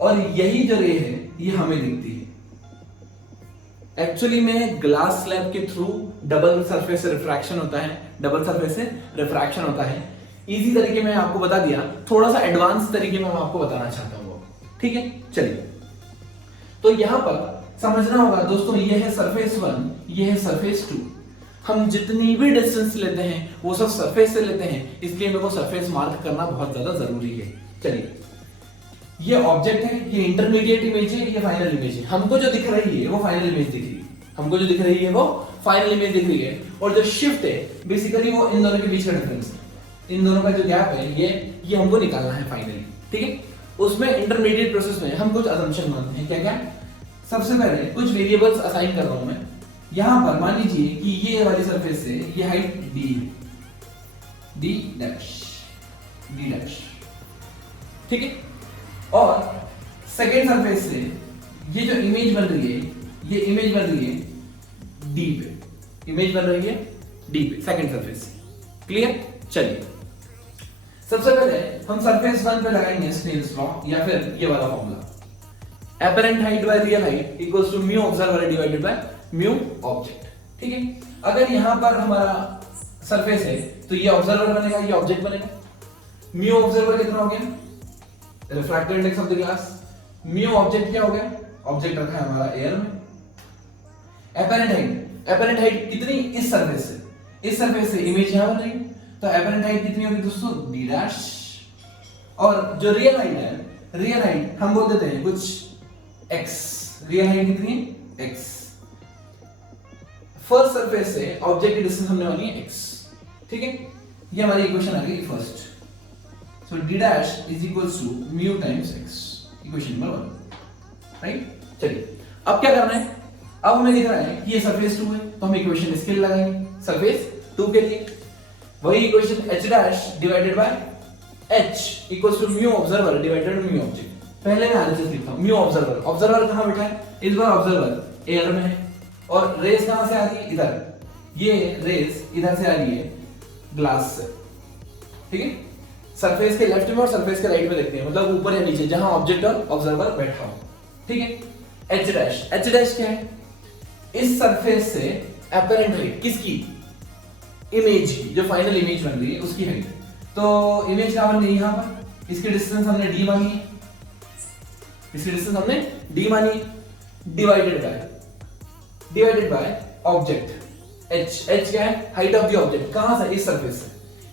और यही जो रे है ये हमें दिखती है। एक्चुअली में ग्लास स्लैब के थ्रू डबल सरफेस से रिफ्रैक्शन होता है, डबल सरफेस से रिफ्रैक्शन होता है। इजी तरीके में आपको बता दिया, थोड़ा सा एडवांस तरीके में मैं आपको बताना चाहता हूं, ठीक है। चलिए, तो यहां पर समझना होगा दोस्तों, ये है सरफेस 1, ये है सरफेस 2। हम जितनी भी डिस्टेंस लेते हैं वो सब सरफेस से लेते हैं, इसलिए मेरे को सरफेस मार्क करना बहुत ज्यादा जरूरी है। चलिए, ये ऑब्जेक्ट है, ये इंटरमीडिएट इमेज है, ये फाइनल इमेज है। हमको जो दिख रही है वो फाइनल इमेज दिख रही है, हमको जो दिख रही है वो फाइनल इमेज दिख रही है। और जो शिफ्ट है बेसिकली वो इन दोनों के बीच का डिफरेंस है, इन दोनों का जो गैप है ये हमको निकालना है फाइनली, ठीक है। उसमें इंटरमीडिएट प्रोसेस में हम कुछ असम्पशन मानते हैं। क्या क्या? सबसे पहले कुछ वेरिएबल्स असाइन कर रहा हूं मैं। यहां पर मान लीजिए कि ये वाली सरफेस से ये हाइट d है, d डैश, ठीक है। और सेकेंड सरफेस से ये जो इमेज बन रही है, ये इमेज बन रही है d पे, इमेज बन रही है d पे, सेकेंड सरफेस से। क्लियर? चलिए, सबसे पहले हम सरफेस 1 पे लगाएंगे स्नेल्स लॉ या फिर ये वाला formula, apparent height by real height equals to mu observer divided by mu object, ठीक है। अगर यहां पर हमारा सरफेस है तो ये ऑब्जर्वर बनेगा, ये ऑब्जेक्ट बनेगा। mu observer कितना हो गया? Refractive index of the glass. mu object क्या हो गया? ऑब्जेक्ट रखा है हमारा एयर में। apparent height कितनी? इस सरफेस से, इस सरफेस से इमेज यहां बन रही है, तो apparent height कितनी होगी दोस्तों? d dash. और जो रियल हाइट है, रियल हाइट हम बोल देते हैं कुछ x, रियल हाइट कितनी है? x। फर्स्ट सरफेस से ऑब्जेक्ट की डिस्टेंस हमने वाली है x, ठीक है। ये हमारी इक्वेशन आ गई first. So d dash is equals to mu times x, equation number 1, right. चलिए, अब क्या करना है? अब हमें दिख रहा है कि ये सरफेस 2 है, तो हम इक्वेशन इसके लिए लगाएंगे सरफेस 2 के लिए। वही equation h dash divided by h equals to mu observer divided by mu object. पहले मैं एनालिसिस लिखता हूं। mu ऑब्जर्वर, ऑब्जर्वर कहां बैठा है? इस बार ऑब्जर्वर एयर में है, और रेस कहां से आ रही है? इधर। ये रेस इधर से आ रही है ग्लास से, ठीक है, सरफेस के लेफ्ट में और सरफेस के राइट में देखते हैं, मतलब ऊपर या नीचे जहां ऑब्जेक्ट और ऑब्जर्वर बैठा हो, ठीक है। एच डैश क्या है? इस सरफेस से अपरेंट हाइट किसकी? इमेज की, जो फाइनल इमेज बन रही है उसकी हाइट। तो इमेज क्या बन रही है यहां पर? इसकी डिस्टेंस हमने डी मानी है, इसकी डिस्टेंस हमने डी मानी है, डिवाइडेड बाय ऑब्जेक्ट एच क्या है? Height of the object. कहां से? इस सरफेस से,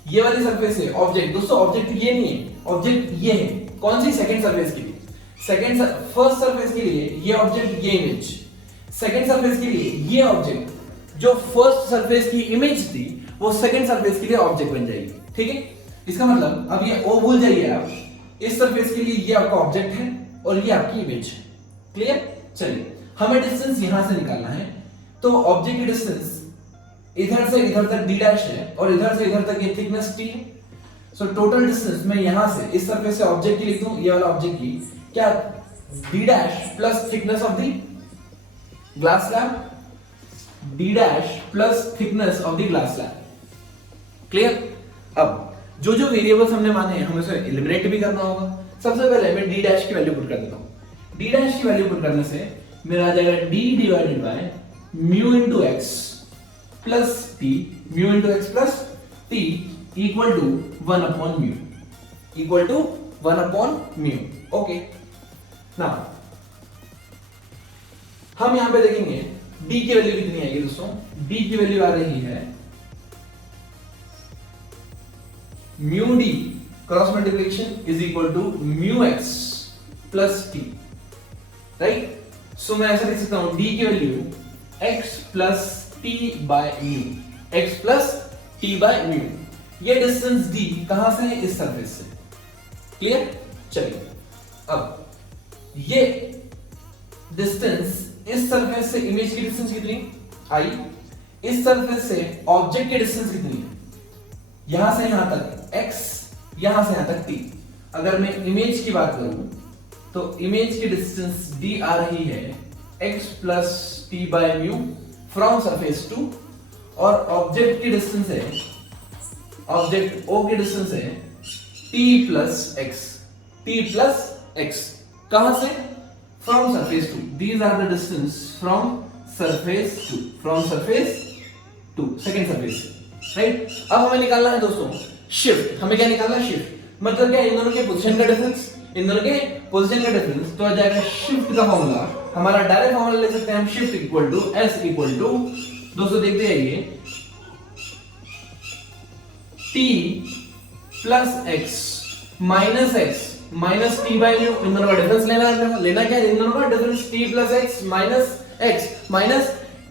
ये वाली सरफेस है ऑब्जेक्ट। दोस्तों ऑब्जेक्ट ये नहीं है, ऑब्जेक्ट ये है। कौन सी? सेकंड सरफेस के लिए। फर्स्ट सरफेस के लिए ये ऑब्जेक्ट, ये इमेज। सेकंड सरफेस के लिए ये ऑब्जेक्ट, जो फर्स्ट सरफेस की इमेज थी वो सेकंड सरफेस के लिए ऑब्जेक्ट बन जाएगी, ठीक है। इसका मतलब अब ये ओ भूल जाइए आप, इस सरफेस के लिए ये आपका ऑब्जेक्ट है और ये आपकी इमेज है। क्लियर? चलिए हमें डिस्टेंस यहां से निकालना है, तो ऑब्जेक्ट की डिस्टेंस इधर से इधर तक d' है और इधर से इधर तक ये थिकनेस t है। सो टोटल डिस्टेंस मैं यहां से इस सरफेस से ऑब्जेक्ट की लिख दूं, ये वाला ऑब्जेक्ट की क्या? d' plus thickness of the glass slab, d' plus thickness of the glass slab. Clear? अब जो जो वेरिएबल्स हमने माने हैं हमें उसे एलिमिनेट भी करना होगा। सबसे पहले मैं d' की वैल्यू पुट कर देता हूं। d' की वैल्यू पुट करने से मेरा आ जाएगा d divided by mu into x plus t, mu into x plus t equal to 1 upon mu, equal to 1 upon mu. Okay, now हम यहां पे देखेंगे d की वैल्यू कितनी आएगी दोस्तों? d की वैल्यू आ रही है mu d cross multiplication is equal to mu x plus t, right. So मैं ऐसा लिख सकता हूं d की value x plus t by mu, x plus t by mu. ये डिस्टेंस d कहां से है? इस सरफेस से। क्लियर? चलिए अब ये डिस्टेंस इस सरफेस से इमेज की डिस्टेंस कितनी? i। इस सरफेस से ऑब्जेक्ट की डिस्टेंस कितनी है? यहां से यहां तक x, यहां से यहां तक t। अगर मैं इमेज की बात करूं तो इमेज की डिस्टेंस d आ रही है x plus t by mu from surface two, और ऑब्जेक्ट की डिस्टेंस है, ऑब्जेक्ट O की डिस्टेंस है t प्लस x। कहां से? From surface two. These are the distance from surface to second surface, right. अब हमें निकालना है दोस्तों शिफ्ट। हमें क्या निकालना है? शिफ्ट। मतलब क्या? इन दोनों के पोजीशन का डिफरेंस, इन दोनों के पोजीशन का डिफरेंस। तो आ जाएगा शिफ्ट का फॉर्मूला, हमारा डायरेक्ट फॉर्मूला ले सकते हैं हम, shift equal to s equal to, दोस्तों देखते आइए, t plus x minus t by mu. इन दोनों का डिफरेंस लेना क्या है? इन दोनों का difference t plus x minus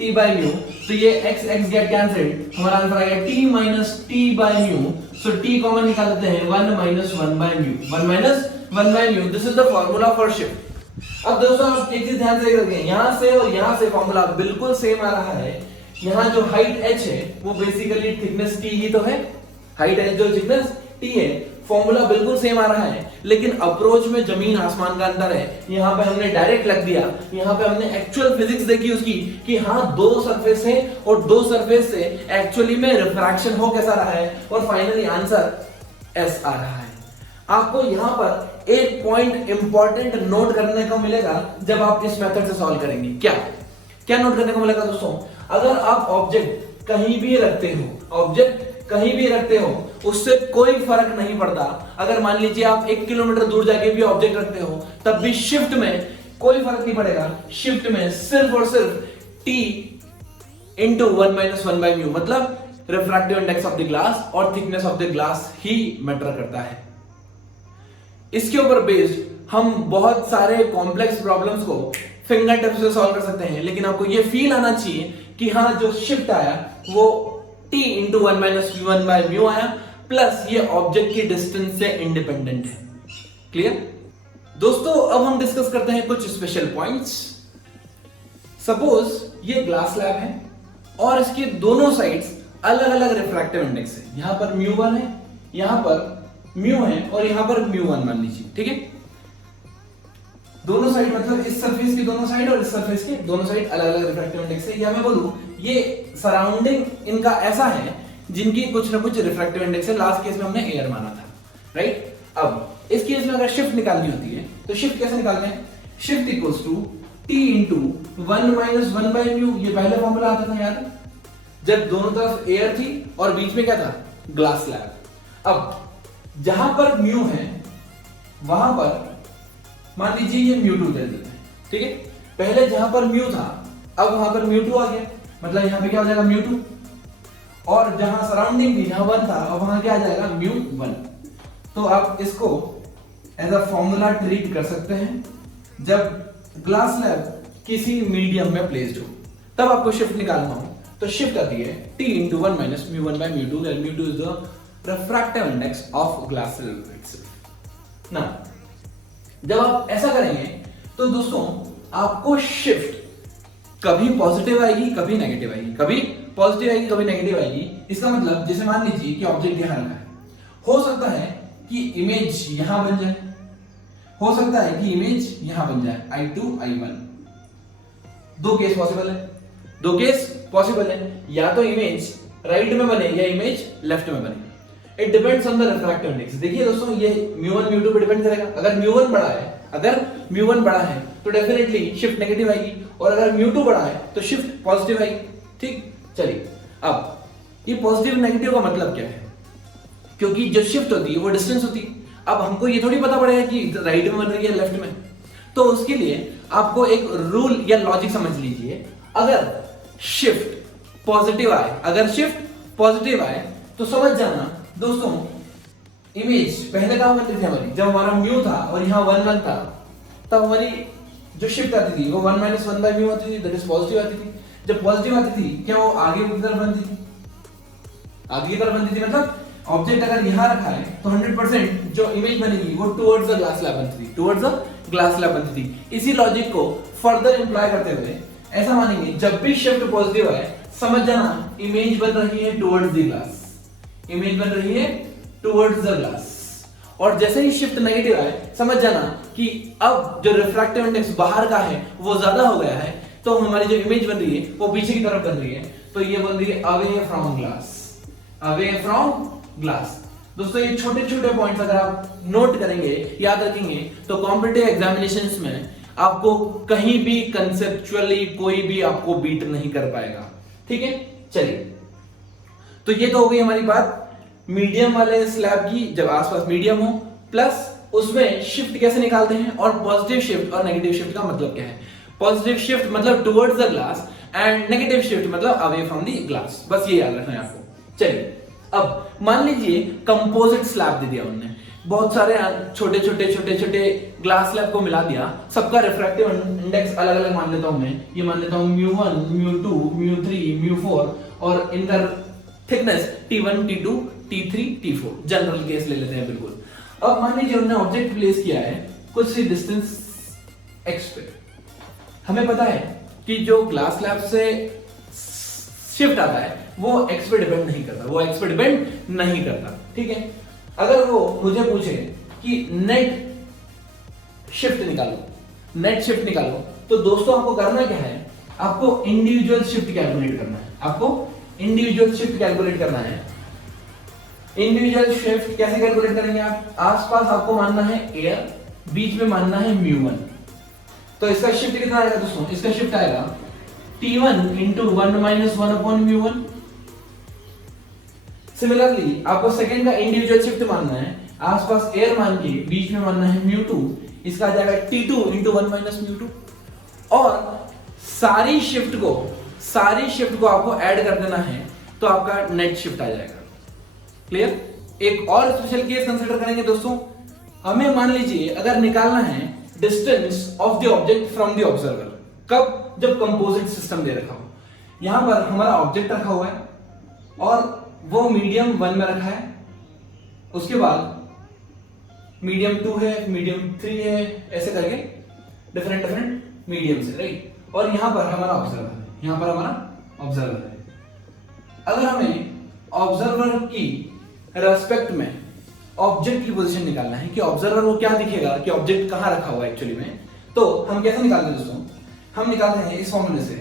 t by mu. तो ये x गेट कैंसिल्ड, हमारा आंसर आएगा t minus t by mu. So t common निकाल लेते हैं, 1 minus 1 by mu, 1 minus 1 by mu. This is the formula for shift. अब दोस्तों आप एक चीज ध्यान से रखें, यहां से और यहां से फार्मूला बिल्कुल सेम आ रहा है। यहां जो हाइट h है वो बेसिकली थिकनेस t ही तो है। हाइट h जो थिकनेस t है, फॉर्मूला बिल्कुल सेम आ रहा है, लेकिन अप्रोच में जमीन आसमान का अंतर है। यहाँ पे हमने डायरेक्ट लग दिया, यहाँ पे हमने एक्चुअल फिजिक्स देखी उसकी कि हाँ दो सरफेस है और दो सरफेस से एक्चुअली में रिफ्रैक्शन हो कैसा रहा है, और फाइनली आंसर S आ रहा है। आपको यहाँ पर एक पॉइंट इंपॉर्टेंट नोट करने को मिलेगा जब आप इस मेथड से सॉल्व करेंगे। क्या नोट करने को मिलेगा दोस्तों? अगर आप ऑब्जेक्ट कहीं भी रखते हो उससे कोई फर्क नहीं पड़ता। अगर मान लीजिए आप 1 किलोमीटर दूर जाके भी ऑब्जेक्ट रखते हो तब भी शिफ्ट में कोई फर्क नहीं पड़ेगा। शिफ्ट में सिर्फ और सिर्फ t into 1 minus 1 by mu, मतलब refractive index of the glass और थिकनेस ऑफ द ग्लास ही मैटर करता है। इसके ऊपर बेस्ड हम बहुत सारे कॉम्प्लेक्स प्रॉब्लम्स को फिंगर टिप्स से सॉल्व कर सकते हैं, लेकिन आपको ये फील आना चाहिए कि हाँ जो शिफ्ट आया वो t into 1 minus 1 by mu आया, प्लस ये ऑब्जेक्ट की डिस्टेंस से इंडिपेंडेंट है। क्लियर दोस्तों? अब हम डिस्कस करते हैं कुछ स्पेशल पॉइंट्स। सपोज ये ग्लास स्लैब है और इसके दोनों साइड्स अलग अलग रिफ्रैक्टिव इंडेक्स है। यहां पर μ1 है, यहां पर म्यू है और यहां पर μ1 मान लीजिए, ठीक है। दोनों साइड मतलब इस सरफेस की दोनों साइड और इस सरफेस के दोनों साइड अलग अलग रिफ्रैक्टिव इंडेक्स है। या मैं बोलूं ये सराउंडिंग इनका ऐसा है जिनकी कुछ ना कुछ रिफ्रैक्टिव इंडेक्स है। लास्ट केस में हमने एयर माना था, राइट। अब इस केस में अगर शिफ्ट निकालनी होती है तो शिफ्ट कैसे निकालते हैं? Shift equals to T into 1 minus 1 by mu. ये पहले फॉर्मूला आता था याद है, जब दोनों तरफ एयर थी और बीच में क्या था? Glass slab. अब जहां पर म्यू है वहां पर मान लीजिए ये म्यू 2 दे देते हैं, ठीक है। पहले जहां पर म्यू था अब वहां पर म्यू 2 आ गया, मतलब यहां पे क्या हो जाएगा? म्यू 2। और जहां सराउंडिंग थी, जहां 1 था, अब वहां क्या आ जाएगा? म्यू 1। तो आप इसको एज अ फॉर्मूला ट्रीट कर सकते हैं। जब ग्लास स्लैब किसी मीडियम में प्लेस्ड हो तब आपको शिफ्ट निकालना हो तो शिफ्ट आती है T into 1 minus mu 1 by mu 2, where mu 2 is the refractive index of glass slab itself. ना जब आप ऐसा करेंगे तो दोस्तों आपको शिफ्ट कभी पॉजिटिव आएगी कभी नेगेटिव आएगी, कभी पॉजिटिव आएगी कभी नेगेटिव आएगी। इसका मतलब जैसे मान लीजिए कि ऑब्जेक्ट यहां रखा है, हो सकता है कि इमेज यहां बन जाए, हो सकता है कि इमेज यहां बन जाए I2 I1। दो केस पॉसिबल है, दो केस पॉसिबल है, या तो इमेज राइट में बने या इमेज लेफ्ट में बने। It depends on the refractive index. देखिए दोस्तों ये म्यू1 म्यू2 पे डिपेंड करेगा। अगर म्यू1 बड़ा है तो डेफिनेटली शिफ्ट नेगेटिव आएगी, और अगर म्यू2 बड़ा है तो शिफ्ट पॉजिटिव आएगी, ठीक। चलिए अब ये पॉजिटिव नेगेटिव का मतलब क्या है? क्योंकि जो शिफ्ट होती है वो डिस्टेंस होती है। अब हमको ये थोड़ी पता पड़ेगा कि राइट में बन रही है लेफ्ट में, तो उसके लिए आपको एक रूल या लॉजिक समझ लीजिए। अगर शिफ्ट पॉजिटिव आए तो समझ जाना दोस्तों इमेज पहले कहां बनती थी हमारी? जब हमारा म्यू था और यहाँ 1 1 था तब हमारी जो शिफ्ट आती थी वो 1 माइनस 1 बाई म्यू आती थी, दैट इज पॉजिटिव आती थी। जब पॉजिटिव आती थी क्या वो आगे की तरफ बनती थी? आगे की तरफ बनती थी, मतलब ऑब्जेक्ट अगर यहां रखा है तो 100% जो इमेज बनेगी वो टुवर्ड्स द ग्लास स्लैब बनती थी, टुवर्ड्स द ग्लास स्लैब बनती थी। इसी लॉजिक को फर्दर इंप्लाई करते हुए ऐसा मानेंगे जब भी शिफ्ट पॉजिटिव है समझ जाना इमेज बन रही है टुवर्ड्स द ग्लास, इमेज बन रही है टुवर्ड्स द ग्लास। और जैसे ही शिफ्ट नेगेटिव आए समझ जाना कि अब जो रिफ्रैक्टिव इंडेक्स बाहर का है वो ज्यादा हो गया है, तो हमारी जो इमेज बन रही है वो पीछे की तरफ बन रही है, तो ये बन रही है away from glass, away from glass. दोस्तों ये छोटे छोटे पॉइंट्स अगर आप नोट करेंगे, याद रखेंगे, तो कॉम्पिटिटिव एग्जामिनेशंस में आपको कहीं भी कंसेप्चुअली कोई भी आपको बीट नहीं कर पाएगा, ठीक है। चलिए तो ये तो हो गई हमारी बात मीडियम वाले स्लैब की, जब आसपास मीडियम हो, प्लस उसमें शिफ्ट कैसे निकालते हैं, और पॉजिटिव शिफ्ट और नेगेटिव शिफ्ट का मतलब क्या है। पॉजिटिव शिफ्ट मतलब towards the glass and negative shift मतलब अवे फ्रॉम द ग्लास, बस ये याद रखना है आपको। चलिए अब मान लीजिए कंपोजिट स्लैब दे दिया उन्होंने, बहुत सारे छोटे छोटे ग्लास स्लैब को मिला दिया, सबका रिफ्रैक्टिव इंडेक्स अलग अलग मान लेता हूं मैं, ये मान लेता हूं म्यू1 म्यू2 म्यू3 म्यू4, और इनका thickness T1 T2 T3 T4, general case ले लेते हैं बिल्कुल। अब मान लीजिए उन्होंने ऑब्जेक्ट प्लेस किया है कुछ सी डिस्टेंस x पे। हमें पता है कि जो ग्लास स्लैब से शिफ्ट आता है वो x पे डिपेंड नहीं करता, ठीक है। अगर वो मुझे पूछे कि नेट शिफ्ट निकालो, तो दोस्तों आपको करना क्या है? आपको इंडिविजुअल शिफ्ट कैलकुलेट करना है। इंडिविजुअल शिफ्ट कैसे कैलकुलेट करेंगे आप? आसपास आपको मानना है एयर, बीच में मानना है म्यू1। तो इसका शिफ्ट कितना आएगा दोस्तों? इसका शिफ्ट आएगा T1 into 1 minus 1 upon mu one. Similarly आपको सेकंड का इंडिविजुअल शिफ्ट मानना है, आसपास एयर मान के बीच में मानना है म्यू2, इसका आ जाएगा T2 इंटू 1 माइनस म्यू2। और सारी शिफ्ट को आपको ऐड कर देना है तो आपका नेट शिफ्ट आ जाएगा। क्लियर? एक और स्पेशल केस कंसीडर करेंगे दोस्तों। हमें मान लीजिए अगर निकालना है distance of the object from the observer, कब? जब कंपोजिट सिस्टम दे रखा हो। यहां पर हमारा ऑब्जेक्ट रखा हुआ है और वो मीडियम 1 में रखा है, उसके बाद मीडियम 2 है, मीडियम 3 है, ऐसे करके डिफरेंट मीडियम से, राइट। और यहां पर हमारा ऑब्जर्वर है, अगर हमें ऑब्जर्वर की रेस्पेक्ट में ऑब्जेक्ट की पोजीशन निकालना है कि ऑब्जर्वर को क्या दिखेगा कि ऑब्जेक्ट कहां रखा हुआ है एक्चुअली में, तो हम कैसे निकालते हैं दोस्तों? हम निकालते हैं इस फॉर्मूले से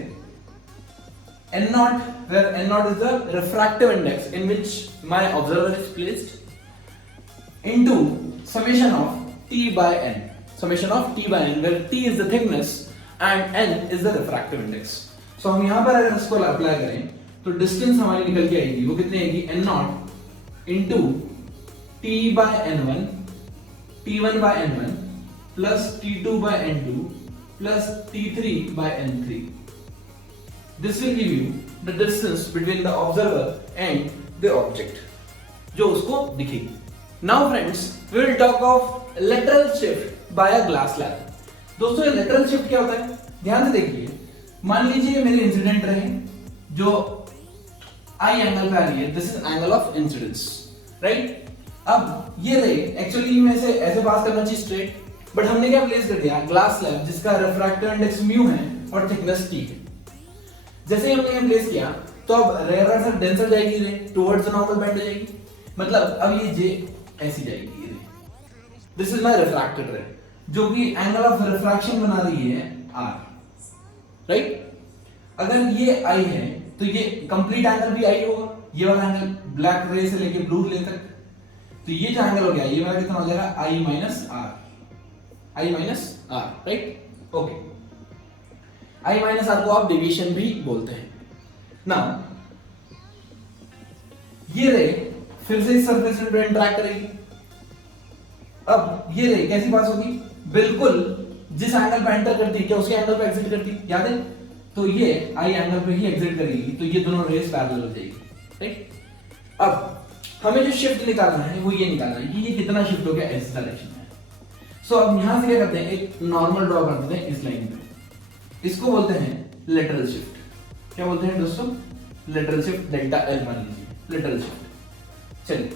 n naught, where n naught is the refractive index in which my observer is placed, into summation of t by n, summation of t by n, where t is the thickness and n is the refractive index. So हम यहाँ पर अगर इसको apply करें तो distance हमारी निकल के आएगी, वो कितनी आएगी, n naught into t by n1, t1 by n1 plus t2 by n2 plus t3 by n3. This will give you the distance between the observer and the object, जो उसको दिखेगी. Now friends, we will talk of lateral shift by a glass slab. दोस्तों ये lateral shift क्या होता है, ध्यान से देखिए. मान लीजिए मेरे इंसिडेंट रहे जो आई एंगल पे आ रही है, this is angle of incidence, right. अब ये रे एक्चुअली में ऐसे पास करना चाहिए स्ट्रेट, बट हमने क्या प्लेस कर दिया, ग्लास स्लैब जिसका रिफ्रैक्टिव इंडेक्स म्यू है और थिकनेस टी है. जैसे ही हमने ये प्लेस किया तो अब रेयर से डेंसर जाएगी रे, टुवर्ड्स द नॉर्मल बेंड हो जाएगी. मतलब अब ये जे ऐसी जाएगी रे. दिस इज माय रिफ्रैक्टेड रे जो कि एंगल ऑफ रिफ्रैक्शन बना रही है r, राइट. अगर ये आई है तो ये कंप्लीट एंगल भी आई होगा, ये वाला एंगल ब्लैक रे से लेके ब्लू रे तक. तो ये जो एंगल हो गया ये वाला कितना हो जाएगा, I minus R, right. Okay, I minus R को आप डेविएशन भी बोलते हैं. नाउ ये रे फिर से इस सरफेस पे इंटरैक्ट करेगी. अब ये रे कैसी पास होगी, बिल्कुल जिस एंगल पे एंटर करती है क्या उसी एंगल पे एग्जिट करती है, याद है. तो ये आई एंगल पे ही एग्जिट करेगी, तो ये दोनों रेस पैरेलल हो जाएगी, राइट. अब हमें जो शिफ्ट निकालना है वो ये निकालना है कि ये कितना शिफ्ट हो गया इस डायरेक्शन में. सो अब यहां से क्या करते हैं, एक नॉर्मल ड्रॉ कर देते हैं इस लाइन पे. इसको बोलते हैं लेटरल शिफ्ट. क्या बोलते हैं दोस्तों, लेटरल शिफ्ट. डेल्टा एल मान लीजिए लेटरल शिफ्ट. चलिए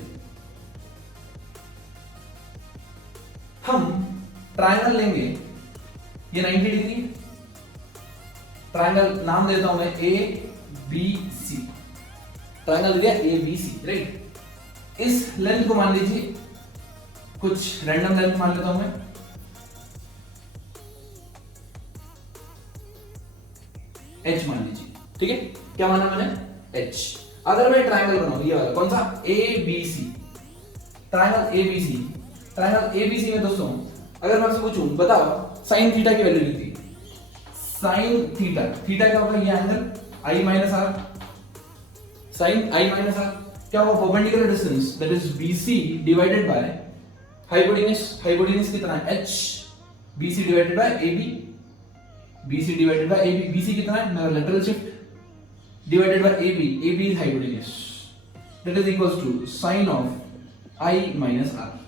हम ट्रायंगल लेंगे, ये 90 डिग्री ट्रायंगल, नाम देता हूं मैं ए बी सी. ट्रायंगल दिया ए बी सी, राइट. इस लेंथ को मान लीजिए कुछ रैंडम लेंथ मान लेता हूं मैं, h मान लीजिए, ठीक है. क्या माना मैंने, h. अगर मैं ट्रायंगल बनाऊं ये वाला कौन सा, A B C, triangle A B C. Triangle A B C में दोस्तों अगर मैं आपसे पूछूं बताओ साइन थीटा की वैल्यू कितनी, साइन थीटा, थीटा क्या होगा, ये angle I minus R, sine I minus R. क्या होगा, perpendicular distance that is BC divided by hypotenuse. Hypotenuse कितना है, h. BC divided by AB, BC divided by AB. BC कितना है, मेरा lateral shift divided by AB. AB is hypotenuse, that is equals to sine of I minus R.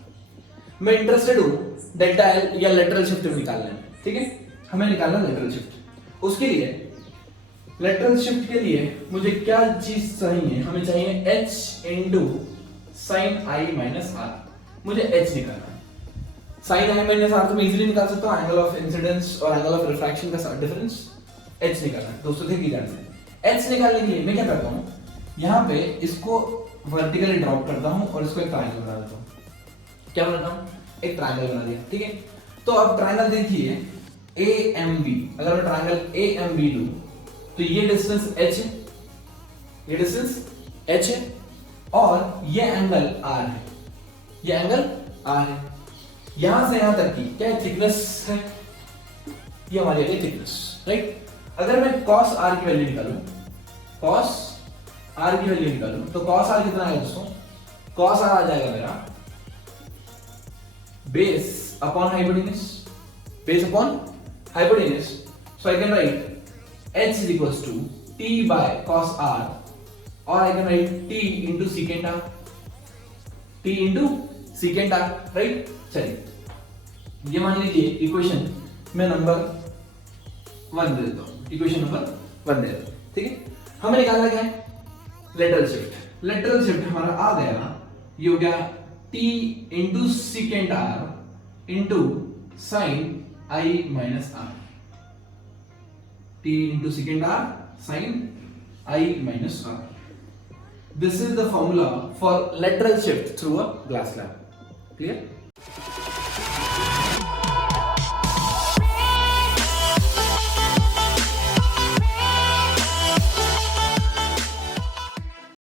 मैं interested हूं delta L या lateral shift निकालना है, ठीक है. हमें निकालना लेटरल शिफ्ट. उसके लिए लेटरल शिफ्ट के लिए मुझे क्या चीज चाहिए, हमें चाहिए h into sine I minus R. मुझे h निकालना है. साइन आई माइनस आर तो मैं इजीली निकाल सकता हूं, एंगल ऑफ इंसिडेंस और एंगल ऑफ रिफ्रैक्शन का डिफरेंस. h निकालना है दोस्तों, देखिए ध्यान से. h निकालने के लिए मैं क्या करता हूं, यहां पे इसको वर्टिकली ड्रॉप करता हूं और इसको एक ट्रायंगल बना देता हूं. क्या बनाता हूं, एक ट्रायंगल बना दिया, ठीक है. तो अब ट्रायंगल देखिए AMB. अगर मैं ट्रायंगल AMB लूं तो ये डिस्टेंस h है, ये डिस्टेंस h है और ये एंगल r है, ये एंगल r है. यहां से यहां तक की क्या थिकनेस है, ये हमारी है थिकनेस, राइट. अगर मैं cos r की वैल्यू निकालूं, cos r की वैल्यू निकालूं तो cos r कितना है दोस्तों, cos r आ जाएगा मेरा base upon hypotenuse, base upon hypotenuse. So I can write h is equals to t by cos r, or I can write t into secant r, t into secant r, right. चलिए ये मान लीजिए equation में number 1 दे देता हूं, equation number 1 दे देता हूं, ठीक है. हमें निकालना क्या है, लेटरल शिफ्ट. लेटरल शिफ्ट हमारा आ गया, ये हो गया t into secant r into sin I minus r. T into secant r sin I minus r. This is the formula for lateral shift through a glass slab. Clear?